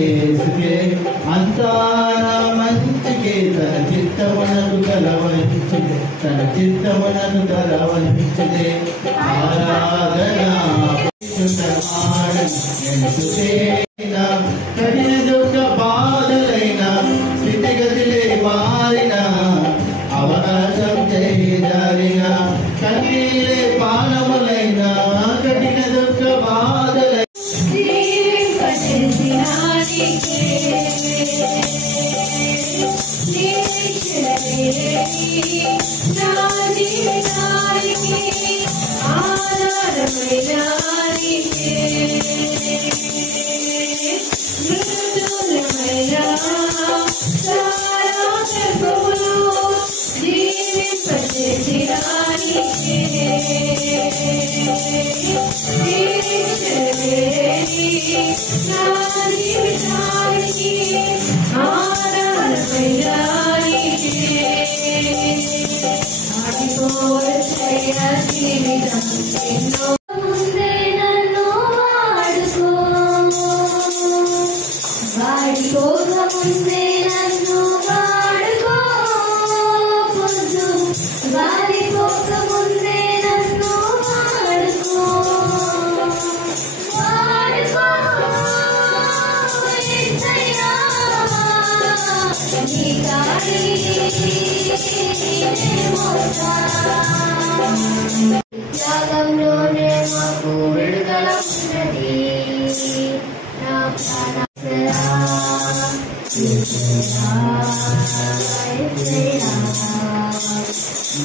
యేసుకే అంతా మంచికే తన చిత్తమునకు తలవంచదే తన చిత్తమునకు తలవంచదే ఆరాధన కఠిన దుఃఖ బాధలైన స్థితిగతిలే మారిన అవకాశం చేయజారిన కన్నీలే పానములైన కఠిన దుఃఖ బాధలైన త్యాగంలోనే మాకు విడుదల ఉన్నది. నా ప్రాణాసరా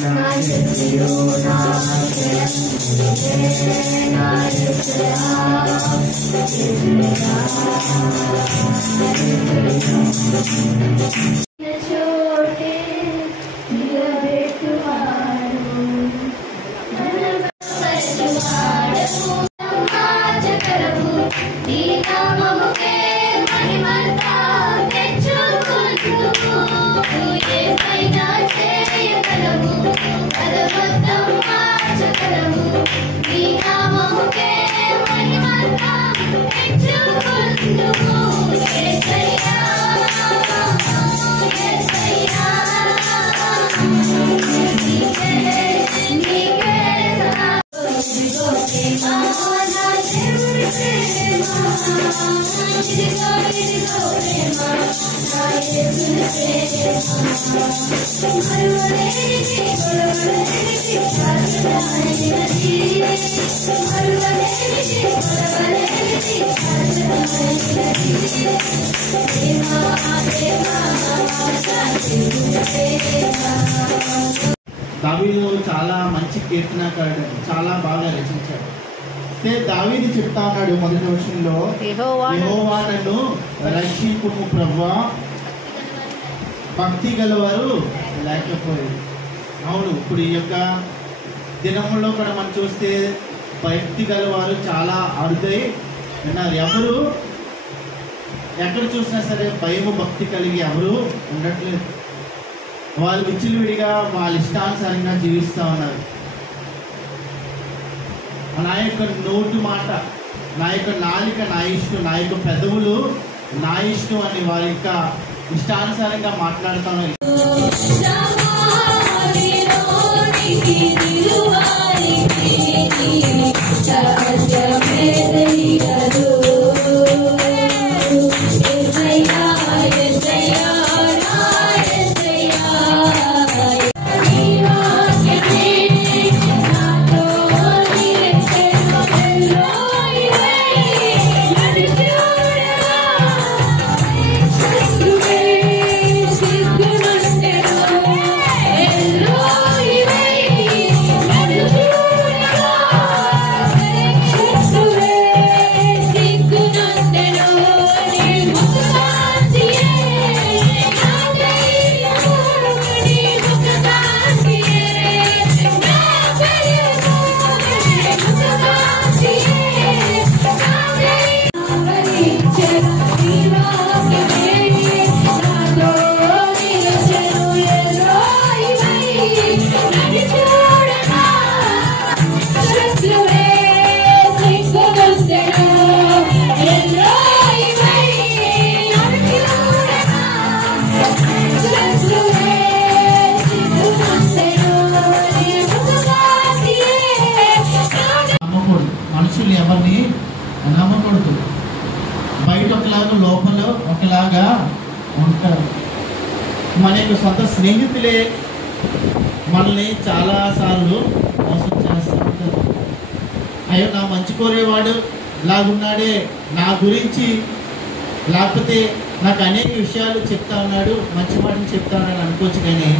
నా శక్తిలో నా చోటే దావీదు చాలా మంచి కీర్తనకారుడు, చాలా బాగా రచించాడు. దావీదు చెప్తా ఉన్నాడు మొదటి వచనంలో, యెహోవా నన్ను రక్షింపుము ప్రభువా, భక్తి గలవారు లేకపోయారు. అవును, ఇప్పుడు ఈ యొక్క దినములో కూడా మనం చూస్తే భక్తి గలవారు చాలా అరుదై విన్నారు. ఎవరు ఎక్కడ చూసినా సరే భయము భక్తి కలిగి ఎవరు ఉండట్లేదు. వాళ్ళు విచ్చలవిడిగా వాళ్ళ ఇష్టానుసారంగా జీవిస్తూ ఉన్నారు. నా యొక్క నోటు మాట, నా యొక్క నాలిక నా ఇష్టం, నా యొక్క పెదవులు నా ఇష్టం అని వారి యొక్క ఇష్టానుసారంగా మాట్లాడుతూ ఉన్నారు. ఒకలాగా లోపల ఒకలాగా ఉంటారు. మన యొక్క సొంత స్నేహితులే మనల్ని చాలాసార్లు మోసం చేస్తూ ఉంటారు. అయ్యో నా మంచి కోరేవాడు లాగున్నాడే, నా గురించి లేకపోతే నాకు అనేక విషయాలు చెప్తా ఉన్నాడు, మంచి మాటలు చెప్తా ఉన్నాడు అనుకోవచ్చు, కానీ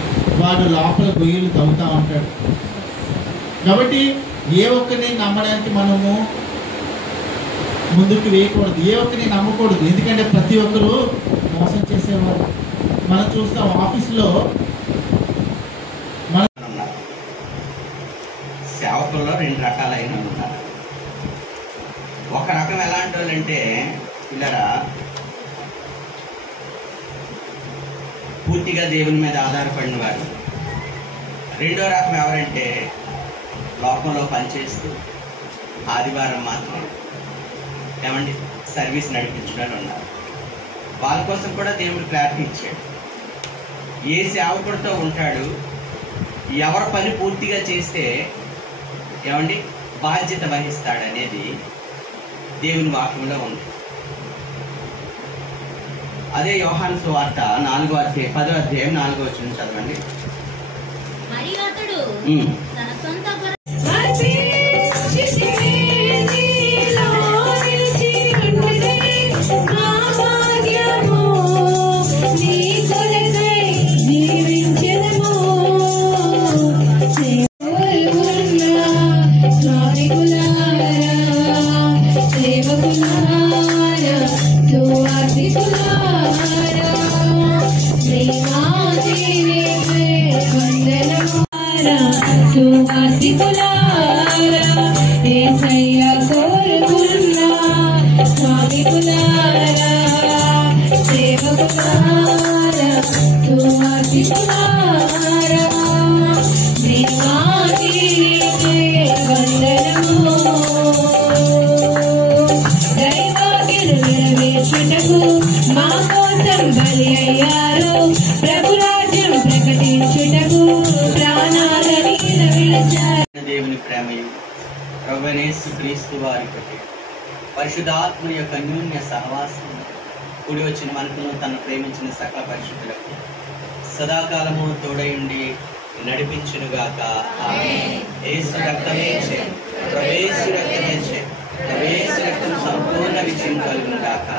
వాడు లోపల గొయ్యలు తవ్వుతూ ఉంటాడు. కాబట్టి ఏ ఒక్కరిని నమ్మడానికి మనము ముందుకు వేయకూడదు, ఏ ఒక్కరిని నమ్మకూడదు. ఎందుకంటే ప్రతి ఒక్కరు మోసం చేసేవారు. మనం చూస్తాం ఆఫీసులో మన సేవకుల్లో 2 రకాలైన ఉన్నారు. ఒక రకం ఎలాంటి వాళ్ళంటే పిల్లరా పూర్తిగా దేవుని మీద ఆధారపడిన వారు. రెండో రకం ఎవరంటే లోకంలో పనిచేస్తూ ఆదివారం మాత్రం ఏమండి సర్వీస్ నడిపించిన వాళ్ళు ఉన్నారు. వాళ్ళ కోసం కూడా దేవుడు ప్రార్థించాడు. ఏ సేవకుడితో ఉంటాడు, ఎవరి పని పూర్తిగా చేస్తే ఏమండి బాధ్యత వహిస్తాడనేది దేవుని వాక్యంలో ఉంది. అదే యోహాను సువార్త 4వ అధ్యాయం 10వ అధ్యాయం 4వ వచనం చదవండి. మరియు అతడు తన సొంత దేవుని ప్రేమయు ప్రభువైన యేసుక్రీస్తు వారి కృప పరిశుద్ధాత్మ యొక్క అన్యోన్య సహవాసం కూడి వచ్చిన మనకును తను ప్రేమించిన సకల పరిశుద్ధులకు సదాకాలము తోడయుండి నడిపించునుగాక. యేసు రక్తమే ప్రవేశ రక్తమే ప్రవేశ రక్తం సంపూర్ణ విజయం కలుగునుగాక.